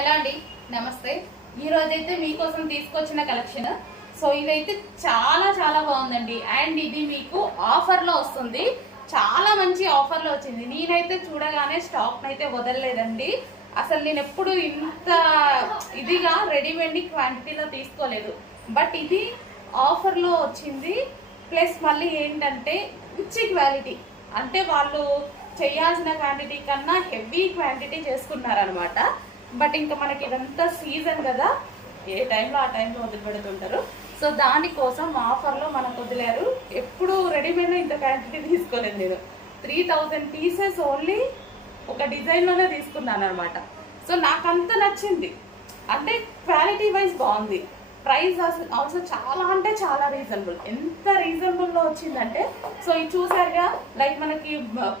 Hello అండి, నమస్తే. ఈరోజైతే మీకోసం తీసుకొచ్చిన కలెక్షన్. సో ఇదైతే చాలా చాలా బాగుందండి. అండ్ ఇది మీకు ఆఫర్లో వస్తుంది. చాలా మంచి ఆఫర్లో వచ్చింది. నేనైతే చూడగానే స్టాక్ అయితే వదలలేదండి. అసలు నేను ఎప్పుడు ఇంత ఇదిగా రెడీమేడ్ క్వాంటిటీలో తీసుకోలేదు. బట్ ఇది ఆఫర్లో వచ్చింది. ప్లస్ మళ్ళీ ఏంటంటే మంచి క్వాలిటీ, అంటే వాళ్ళు చేయాల్సిన క్వాంటిటీ కన్నా హెవీ క్వాంటిటీ చేసుకున్నారనమాట. బట్ ఇంకా మనకి ఇదంతా సీజన్ కదా, ఏ టైంలో ఆ టైంలో వదిలిపెడుతుంటారు. సో దానికోసం ఆఫర్లో మనకు వదిలేరు. ఎప్పుడు రెడీమేడ్లో ఇంత క్వాంటిటీ తీసుకోలేదు నేను. 3000 పీసెస్ ఓన్లీ ఒక డిజైన్లోనే తీసుకున్నాను అనమాట. సో నాకు అంత నచ్చింది. అంటే క్వాలిటీ వైజ్ బాగుంది. ప్రైస్ ఆల్సో చాలా అంటే చాలా రీజనబుల్. ఎంత రీజనబుల్లో వచ్చిందంటే, సో ఇది చూసారుగా, లైక్ మనకి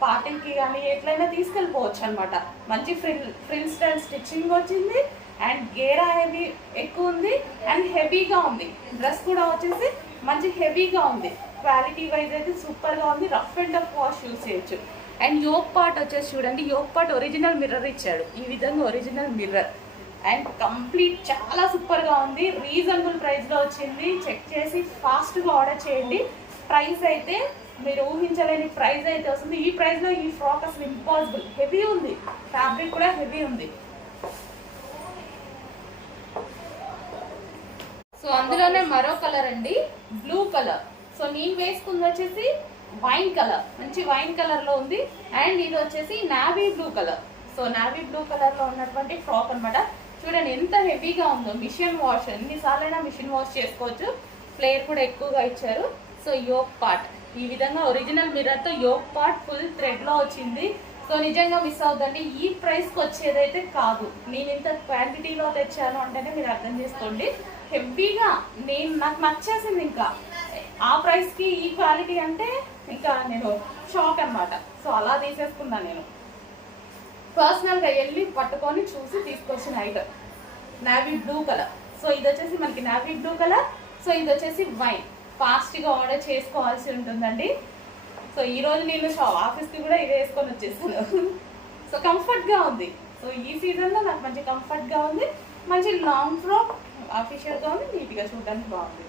పార్టీకి కానీ ఎట్లయినా తీసుకెళ్ళిపోవచ్చు అనమాట. మంచి ఫ్రిల్ స్టైల్ స్టిచ్చింగ్ వచ్చింది. అండ్ గేరా హెవీ ఎక్కువ ఉంది. అండ్ హెవీగా ఉంది. డ్రెస్ కూడా వచ్చేసి మంచి హెవీగా ఉంది. క్వాలిటీ వైజ్ అయితే సూపర్గా ఉంది. Rough and tough wash use చేయొచ్చు. అండ్ యోక్ పార్ట్ వచ్చేసి చూడండి, యోక్ పార్ట్ ఒరిజినల్ మిర్రర్ ఇచ్చాడు. ఈ విధంగా ఒరిజినల్ మిర్రర్. అండ్ కంప్లీట్ చాలా సూపర్గా ఉంది. రీజనబుల్ ప్రైస్లో వచ్చింది. చెక్ చేసి ఫాస్ట్గా ఆర్డర్ చేయండి. ప్రైస్ అయితే మీరు ఊహించలేని ప్రైస్ అయితే వస్తుంది. ఈ ప్రైస్లో ఈ ఫ్రాక్ అసలు ఇంపాసిబుల్. హెవీ ఉంది, ఫ్యాబ్రిక్ కూడా హెవీ ఉంది. సో అందులోనే మరో కలర్ అండి, బ్లూ కలర్. సో నేను వేసుకుంది వచ్చేసి వైన్ కలర్, మంచి వైన్ కలర్లో ఉంది. అండ్ ఇది వచ్చేసి navy blue colour. So navy blue కలర్లో ఉన్నటువంటి ఫ్రాక్ అనమాట. చూడండి ఎంత హెవీగా ఉందో. మిషన్ వాష్, ఎన్నిసార్లైనా మిషన్ వాష్ చేసుకోవచ్చు. ఫ్లేర్ కూడా ఎక్కువగా ఇచ్చారు. సో యోక్ పార్ట్ ఈ విధంగా ఒరిజినల్ మిర్రర్తో యోక్ పార్ట్ ఫుల్ థ్రెడ్లో వచ్చింది. సో నిజంగా మిస్ అవుతుందండి. ఈ ప్రైస్కి వచ్చేదైతే కాదు. నేను ఇంత క్వాంటిటీలో తెచ్చాను అంటేనే మీరు అర్థం చేసుకోండి. హెవీగా నాకు నచ్చేసింది. ఇంకా ఆ ప్రైస్కి ఈ క్వాలిటీ అంటే ఇంకా నేను షాక్ అనమాట. సో అలా తీసేసుకున్నాను నేను. పర్సనల్గా వెళ్ళి పట్టుకొని చూసి తీసుకొచ్చిన item navy blue colour. So ఇది వచ్చేసి మనకి నావీ బ్లూ కలర్. సో ఇది వచ్చేసి వైన్. ఫాస్ట్గా ఆర్డర్ చేసుకోవాల్సి ఉంటుందండి. సో ఈరోజు నేను ఆఫీస్కి కూడా ఇది వేసుకొని వచ్చేసాను. సో కంఫర్ట్గా ఉంది. సో ఈ సీజన్లో నాకు మంచి కంఫర్ట్గా ఉంది. మంచి లాంగ్ ఫ్రాక్, ఆఫీషియల్గా ఉంది, నీట్గా చూడడానికి బాగుంది.